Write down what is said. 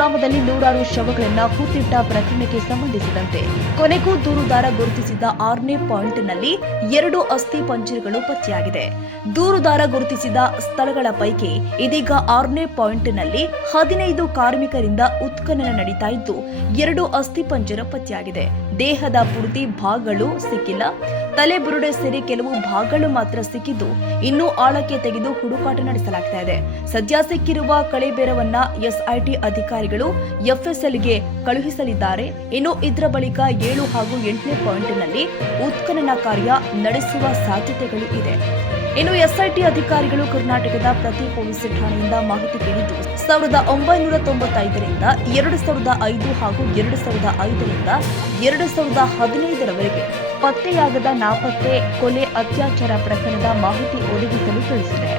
ಗ್ರಾಮದಲ್ಲಿ ನೂರಾರು ಶವಗಳನ್ನು ಹೂತಿಟ್ಟ ಪ್ರಕರಣಕ್ಕೆ ಸಂಬಂಧಿಸಿದಂತೆ ಕೊನೆಗೂ ದೂರುದಾರ ಗುರುತಿಸಿದ್ದ 6ನೇ ಪಾಯಿಂಟ್ನಲ್ಲಿ 2 ಅಸ್ಥಿ ಪಂಜರಗಳು ಪತ್ತೆಯಾಗಿದೆ. ದೂರುದಾರ ಗುರುತಿಸಿದ ಸ್ಥಳಗಳ ಪೈಕಿ ಇದೀಗ 6ನೇ ಪಾಯಿಂಟ್ನಲ್ಲಿ 15 ಕಾರ್ಮಿಕರಿಂದ ಉತ್ಖನನ ನಡೀತಾ ಇದ್ದು 2 ಅಸ್ಥಿ ಪಂಜರ ಪತ್ತೆಯಾಗಿದೆ. ದೇಹದ ಪೂರ್ತಿ ಭಾಗಗಳು ಸಿಕ್ಕಿಲ್ಲ. ತಲೆ ಬುರುಡೆ ಸೇರಿ ಕೆಲವು ಭಾಗಗಳು ಮಾತ್ರ ಸಿಕ್ಕಿದ್ದು ಇನ್ನೂ ಆಳಕ್ಕೆ ತೆಗೆದು ಹುಡುಕಾಟ ನಡೆಸಲಾಗ್ತಾ ಇದೆ. ಸದ್ಯ ಸಿಕ್ಕಿರುವ ಕಳೇಬೇರವನ್ನ ಎಸ್ಐಟಿ ಅಧಿಕಾರಿಗಳು ಎಫ್ಎಸ್ಎಲ್ಗೆ ಕಳುಹಿಸಲಿದ್ದಾರೆ. ಇನ್ನು ಇದರ ಬಳಿಕ 7 ಹಾಗೂ 8ನೇ ಪಾಯಿಂಟ್ನಲ್ಲಿ ಉತ್ಖನನ ಕಾರ್ಯ ನಡೆಸುವ ಸಾಧ್ಯತೆಗಳು ಇದೆ. ಇನ್ನು ಎಸ್ಐಟಿ ಅಧಿಕಾರಿಗಳು ಕರ್ನಾಟಕದ ಪ್ರತಿ ಪೊಲೀಸ್ ಠಾಣೆಯಿಂದ ಮಾಹಿತಿ ಕೇಳಿದ್ದು 1995ರಿಂದ 2005 ಹಾಗೂ 2005ರಿಂದ 2015ರವರೆಗೆ ಪತ್ತೆಯಾಗದ ನಾಪತ್ತೆ ಕೊಲೆ ಅತ್ಯಾಚಾರ ಪ್ರಕರಣದ ಮಾಹಿತಿ ಒದಗಿಸಲು ತಿಳಿಸಿದೆ.